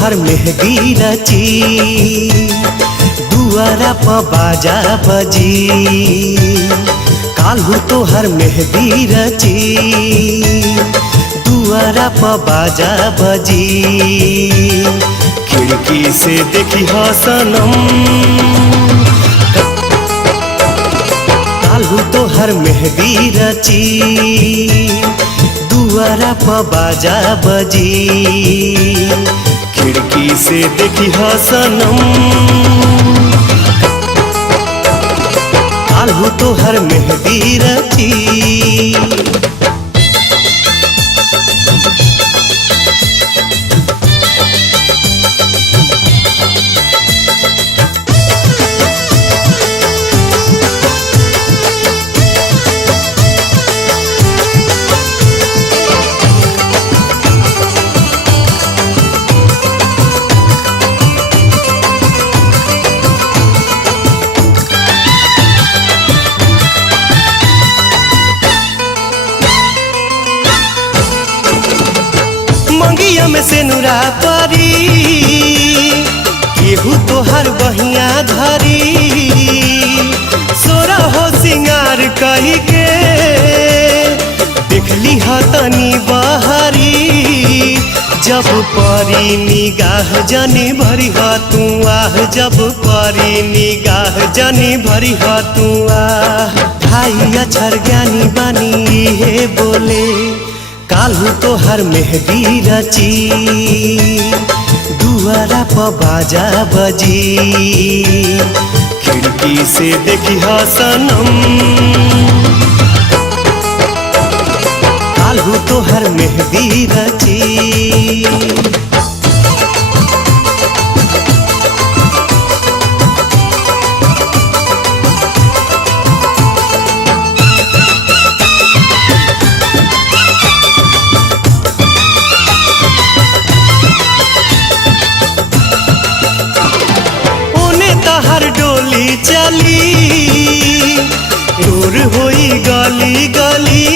तोहर मेहंदी रची दुआरा प बाजा बजी। काल्हू तोहर मेहंदी रची दुआरा प बाजा बजी। खिड़की से देखी ह सनम काल्हू तोहर मेहंदी रची दुआरा प बाजा बजी। खिड़की से देखी ह सनम काल्हू तोहर मेहंदी रची। मंगिया में से नुरा परी केहू तोहर बहिया धरी। सोरा हो सिंगार कही के देखली ह तनी बहरी। जब परी निगाह जनी भरी ह तू आह। जब परी निगाह जनी भरी ह तू आह। भाई अक्षर ज्ञानी बानी हे बोले काल्हू तोहर मेहंदी रची दुआरा प बाजा बजी। खिड़की से देखी ह सनम काल्हू तोहर मेहंदी रची। तहर डोली चली दूर होई गली गली।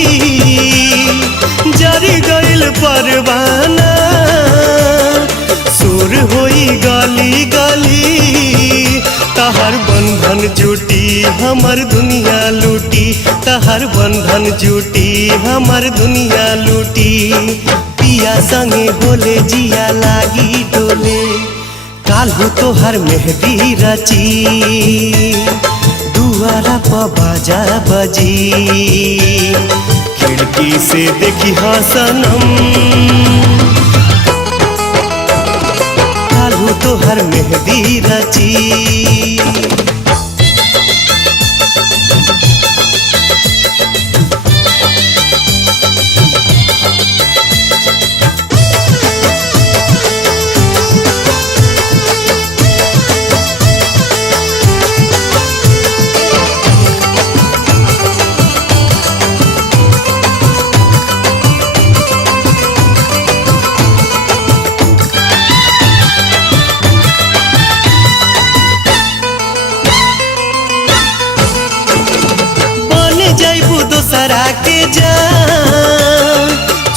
जरी गइल परवाना सुर होई गली गली। तहर बंधन जुटी हमर दुनिया लूटी। तहर बंधन जुटी हमर दुनिया लूटी। पिया संगे बोले जिया लागी डोले काल्हू तोहर मेहंदी रची दुआरा प बाजा बजी। खिड़की से देखी ह सनम काल्हू तोहर मेहंदी रची। दोसरा के जान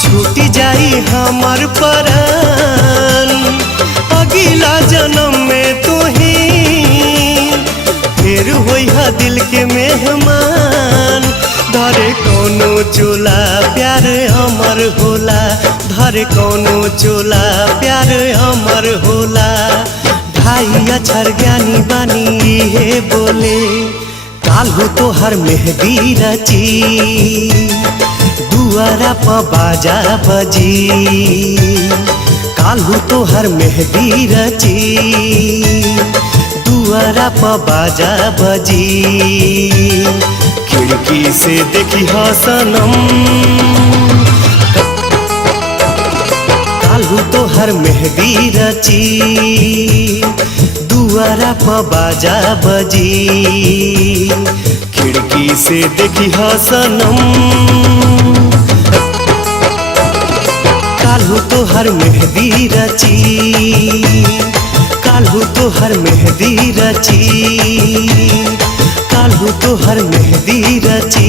छूटी जाई हमर परान। अगला जन्म में तू ही फिर होई हा दिल के मेहमान। धरे कोनो चोला प्यार हमर होला। धरे कोनो चोला प्यार हमर होला। भाई अक्षर ज्ञानी बानी हे बोले काल्हू तोहर मेहंदी रची दुआरा प बाजा बजी। काल्हू तोहर मेहंदी रची दुआरा प बाजा बजी। खिड़की से देखी ह सनम काल्हू तोहर मेहंदी रची दुआरा प बाजा बजी। खिड़की से देखी ह सनम काल्हू तोहर मेहंदी रची। काल्हू तोहर मेहंदी रची। काल्हू तोहर मेहंदी रची।